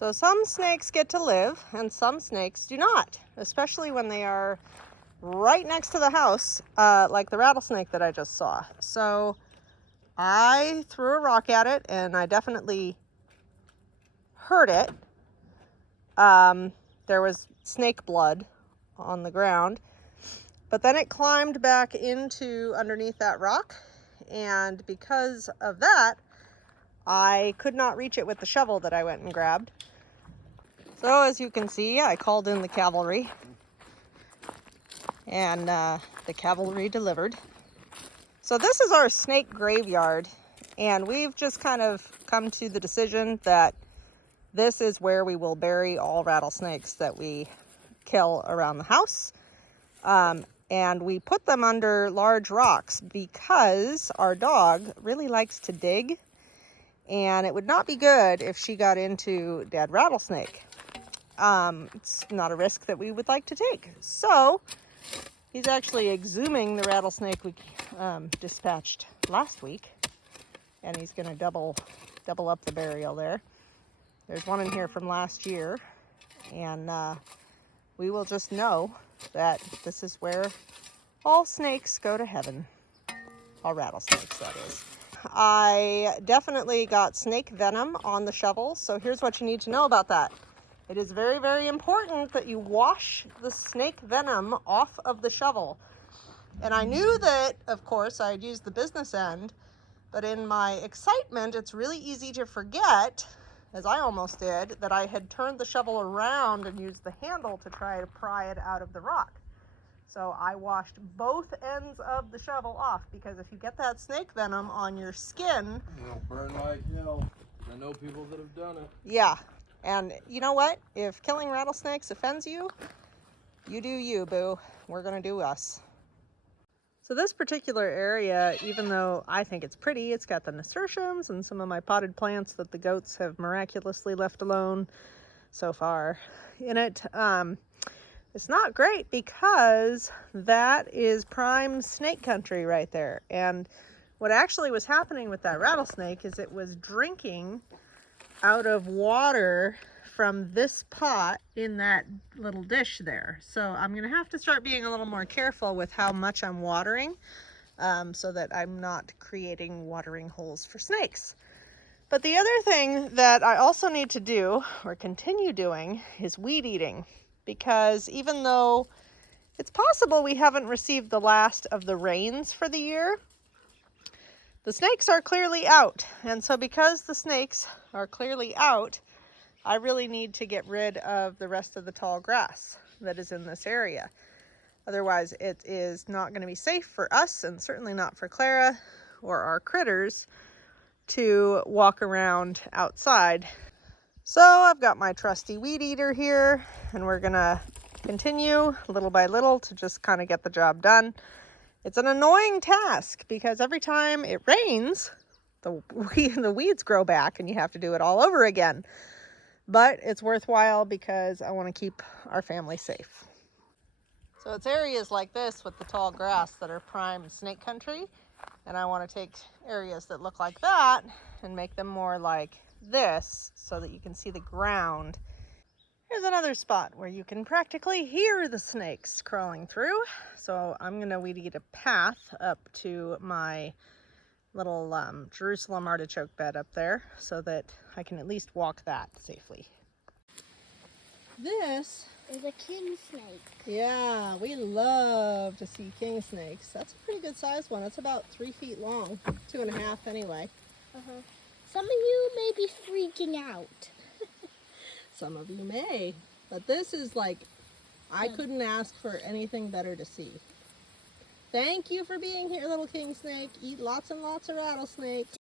So some snakes get to live and some snakes do not, especially when they are right next to the house, like the rattlesnake that I just saw. So I threw a rock at it and I definitely hurt it. There was snake blood on the ground, but then it climbed back into underneath that rock, and because of that I could not reach it with the shovel that I went and grabbed. So as you can see, I called in the cavalry, and the cavalry delivered. So this is our snake graveyard, and we've just kind of come to the decision that this is where we will bury all rattlesnakes that we kill around the house. And we put them under large rocks because our dog really likes to dig, and it would not be good if she got into dead rattlesnake. It's not a risk that we would like to take. So he's actually exhuming the rattlesnake we dispatched last week, and he's going to double up the burial there. There's one in here from last year, and we will just know that this is where all snakes go to heaven. All rattlesnakes, that is. I definitely got snake venom on the shovel, so here's what you need to know about that. It is very, very important that you wash the snake venom off of the shovel. And I knew that, of course, I had used the business end, but in my excitement, it's really easy to forget, as I almost did, that I had turned the shovel around and used the handle to try to pry it out of the rock. So I washed both ends of the shovel off, because if you get that snake venom on your skin, it'll burn like hell. I know people that have done it. Yeah, and you know what? If killing rattlesnakes offends you, you do you, boo. We're gonna do us. So this particular area, even though I think it's pretty, it's got the nasturtiums and some of my potted plants that the goats have miraculously left alone so far in it. It's not great because that is prime snake country right there. And what actually was happening with that rattlesnake is it was drinking out of water from this pot in that little dish there. So I'm gonna have to start being a little more careful with how much I'm watering, so that I'm not creating watering holes for snakes. But the other thing that I also need to do, or continue doing, is weed eating. Because even though it's possible we haven't received the last of the rains for the year, the snakes are clearly out. And so because the snakes are clearly out, I really need to get rid of the rest of the tall grass that is in this area. Otherwise, it is not going to be safe for us, and certainly not for Clara or our critters, to walk around outside. So I've got my trusty weed eater here, and we're gonna continue little by little to just kind of get the job done. It's an annoying task because every time it rains, the weeds grow back and you have to do it all over again. But it's worthwhile because I want to keep our family safe. So it's areas like this with the tall grass that are prime snake country, and I want to take areas that look like that and make them more like this so that you can see the ground. Here's another spot where you can practically hear the snakes crawling through. So I'm going to weed eat a path up to my little Jerusalem artichoke bed up there so that I can at least walk that safely. This is a king snake. Yeah, we love to see king snakes. That's a pretty good sized one. It's about 3 feet long, 2.5 anyway. Some of you may be freaking out. Some of you may, but this is like, I couldn't ask for anything better to see. Thank you for being here, little king snake. Eat lots and lots of rattlesnakes.